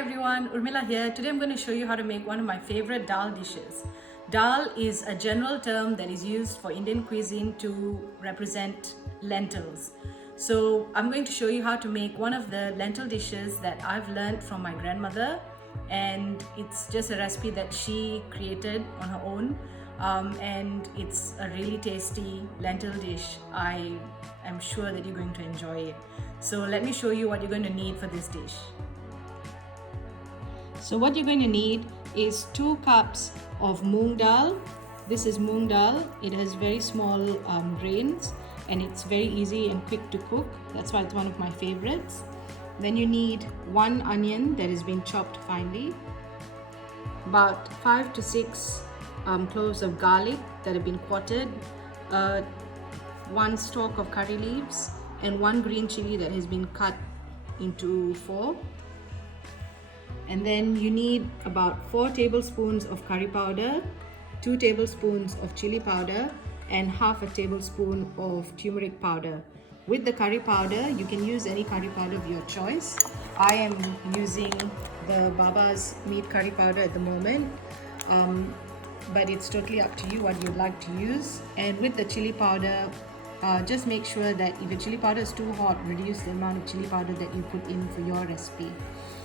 everyone, Urmila here. Today I'm going to show you how to make one of my favorite dal dishes. Dal is a general term that is used for Indian cuisine to represent lentils. So I'm going to show you how to make one of the lentil dishes that I've learned from my grandmother, and it's just a recipe that she created on her own, and it's a really tasty lentil dish. I am sure that you're going to enjoy it. So let me show you what you're going to need for this dish. So what you're going to need is 2 cups of Moong Dhal. This is Moong Dhal. It has very small grains and it's very easy and quick to cook. That's why it's one of my favorites. Then you need 1 onion that has been chopped finely, about 5 to 6 cloves of garlic that have been quartered, 1 stalk of curry leaves, and 1 green chili that has been cut into 4. And then you need about 4 tablespoons of curry powder, 2 tablespoons of chili powder, and half a tablespoon of turmeric powder. With the curry powder, you can use any curry powder of your choice. I am using the Baba's meat curry powder at the moment, but it's totally up to you what you'd like to use. And with the chili powder, just make sure that if your chili powder is too hot, reduce the amount of chili powder that you put in for your recipe,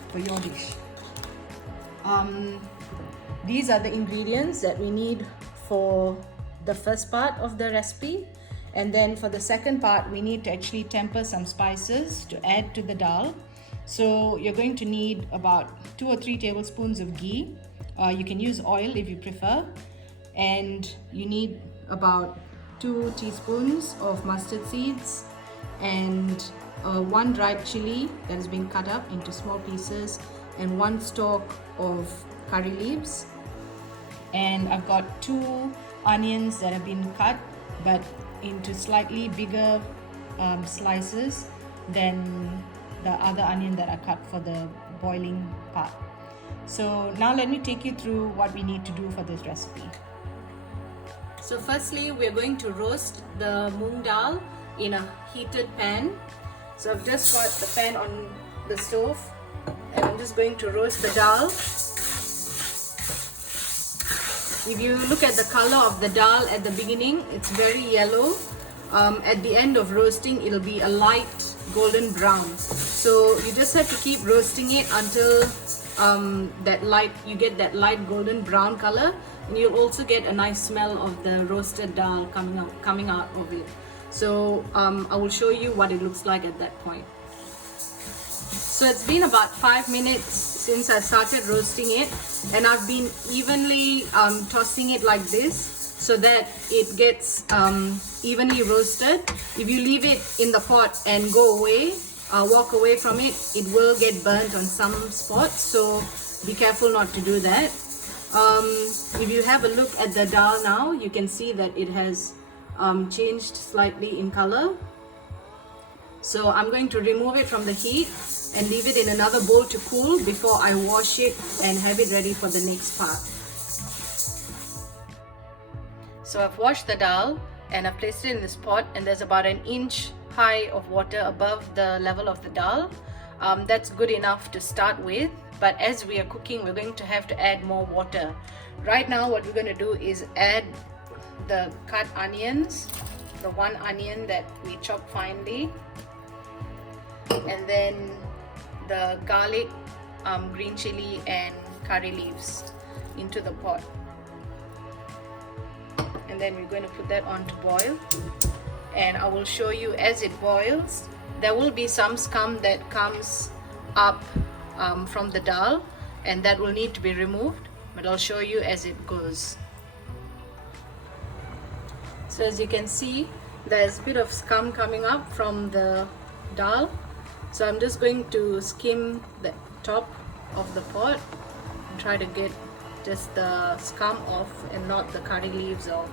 for your dish. These are the ingredients that we need for the first part of the recipe, and then for the second part we need to actually temper some spices to add to the dal. So you're going to need about 2 or 3 tablespoons of ghee. You can use oil if you prefer, and you need about 2 teaspoons of mustard seeds, and 1 dried chili that has been cut up into small pieces, and 1 stalk of curry leaves. And I've got 2 onions that have been cut but into slightly bigger slices than the other onion that I cut for the boiling part. So now let me take you through what we need to do for this recipe. So firstly, we're going to roast the Moong Dhal in a heated pan. So I've just got the pan on the stove, and I'm just going to roast the dal. If you look at the color of the dal at the beginning, it's very yellow. At the end of roasting, it'll be a light golden brown. So you just have to keep roasting it until you get that light golden brown color, and you'll also get a nice smell of the roasted dal coming out of it. So I will show you what it looks like at that point. So it's been about 5 minutes since I started roasting it, and I've been evenly tossing it like this so that it gets evenly roasted. If you leave it in the pot and go away, walk away from it, it will get burnt on some spots, so be careful not to do that. If you have a look at the dal now, you can see that it has changed slightly in color. So I'm going to remove it from the heat and leave it in another bowl to cool before I wash it and have it ready for the next part. So I've washed the dal and I've placed it in this pot, and there's about 1 inch high of water above the level of the dal. That's good enough to start with, but as we are cooking, we're going to have to add more water. Right now what we're going to do is add the cut onions, the 1 onion that we chopped finely, and then the garlic, green chili, and curry leaves into the pot. And then we're going to put that on to boil, and I will show you as it boils. There will be some scum that comes up from the dal, and that will need to be removed, but I'll show you as it goes. So as you can see, there's a bit of scum coming up from the dal. So I'm just going to skim the top of the pot and try to get just the scum off and not the curry leaves or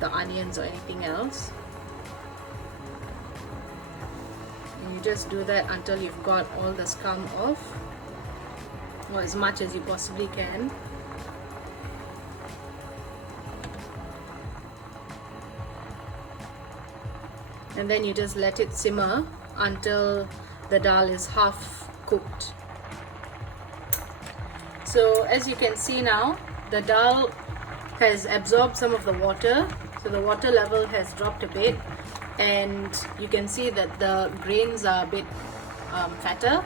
the onions or anything else. And you just do that until you've got all the scum off, or as much as you possibly can. And then you just let it simmer until the dal is half cooked. So as you can see now, the dal has absorbed some of the water, so the water level has dropped a bit, and you can see that the grains are a bit fatter.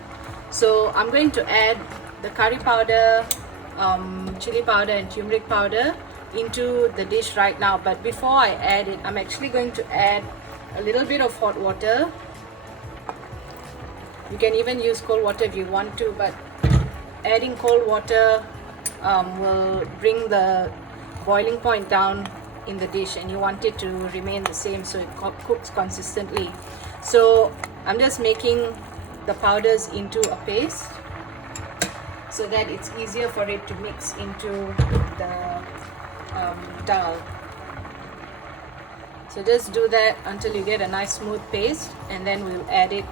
So I'm going to add the curry powder, chili powder and turmeric powder into the dish right now. But before I add it, I'm actually going to add a little bit of hot water. You can even use cold water if you want to, but adding cold water will bring the boiling point down in the dish, and you want it to remain the same so it cooks consistently. So I'm just making the powders into a paste so that it's easier for it to mix into the dal. So just do that until you get a nice smooth paste, and then we'll add it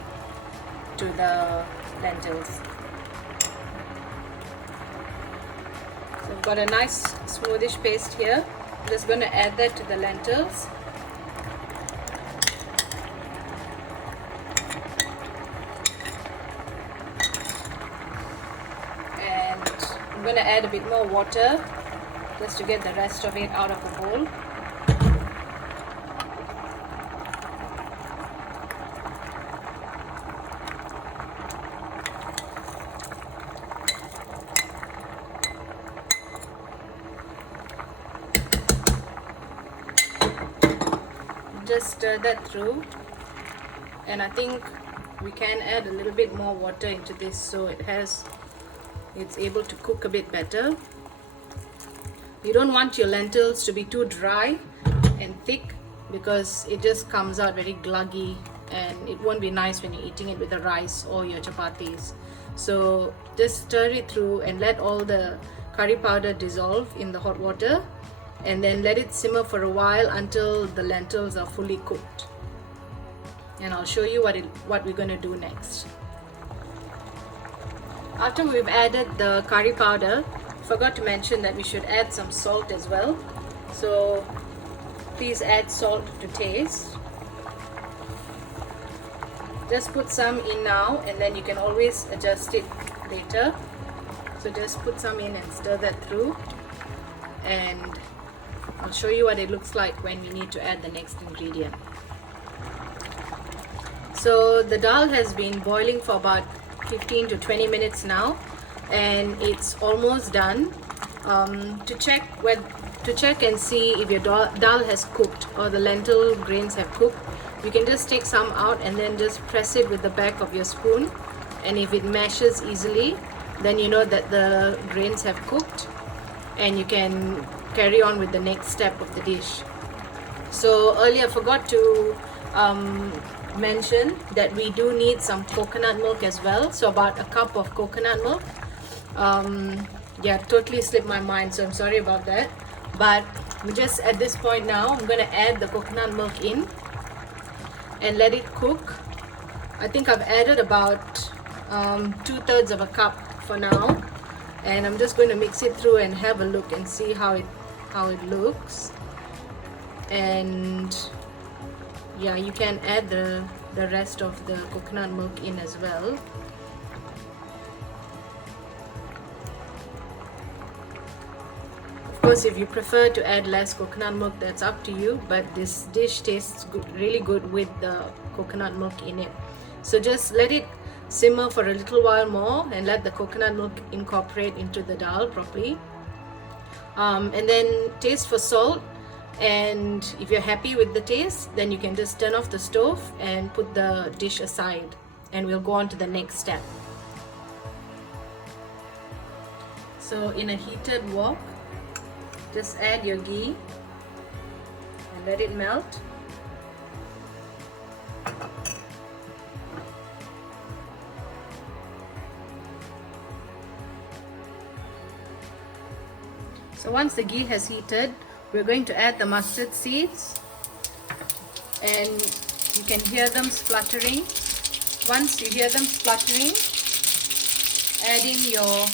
to the lentils. So I've got a nice smoothish paste here. I'm just going to add that to the lentils. And I'm going to add a bit more water just to get the rest of it out of the bowl. Just stir that through, and I think we can add a little bit more water into this so it's able to cook a bit better. You don't want your lentils to be too dry and thick, because it just comes out very gluggy and it won't be nice when you're eating it with the rice or your chapatis. So just stir it through and let all the curry powder dissolve in the hot water, and then let it simmer for a while until the lentils are fully cooked. And I'll show you what we're going to do next. After we've added the curry powder, forgot to mention that we should add some salt as well. So please add salt to taste. Just put some in now, and then you can always adjust it later. So just put some in and stir that through, and I'll show you what it looks like when we need to add the next ingredient. So the dal has been boiling for about 15 to 20 minutes now, and it's almost done. To check and see if your dal has cooked or the lentil grains have cooked, you can just take some out and then just press it with the back of your spoon, and if it mashes easily, then you know that the grains have cooked, and you can carry on with the next step of the dish. So earlier I forgot to mention that we do need some coconut milk as well, so about a cup of coconut milk. Yeah, totally slipped my mind, so I'm sorry about that. But we just, at this point now, I'm going to add the coconut milk in and let it cook. I think I've added about 2/3 of a cup for now, and I'm just going to mix it through and have a look and see how it looks. And yeah, you can add the rest of the coconut milk in as well. Of course, if you prefer to add less coconut milk, that's up to you, but this dish tastes really good with the coconut milk in it. So just let it simmer for a little while more and let the coconut milk incorporate into the dal properly. And then taste for salt, and if you're happy with the taste, then you can just turn off the stove and put the dish aside, and we'll go on to the next step. So in a heated wok, just add your ghee and let it melt. So once the ghee has heated, we're going to add the mustard seeds, and you can hear them spluttering. Once you hear them spluttering, add in your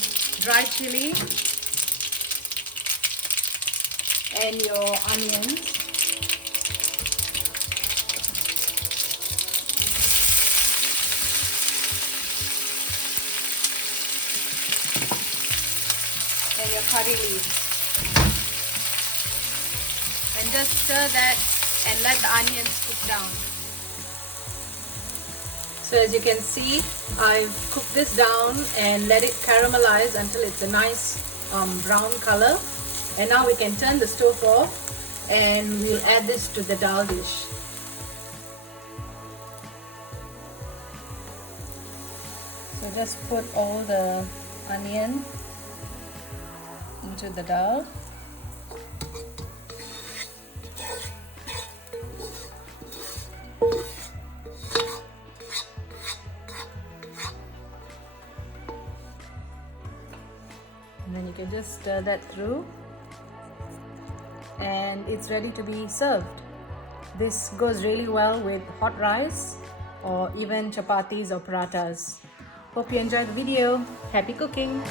dry chili and your onions. your curry leaf. And just stir that and let the onions cook down. So as you can see, I've cooked this down and let it caramelize until it's a nice brown color. And now we can turn the stove off and we'll add this to the dal dish. So just put all the onion into the dal. And then you can just stir that through and it's ready to be served. This goes really well with hot rice or even chapatis or parathas. Hope you enjoyed the video. Happy cooking!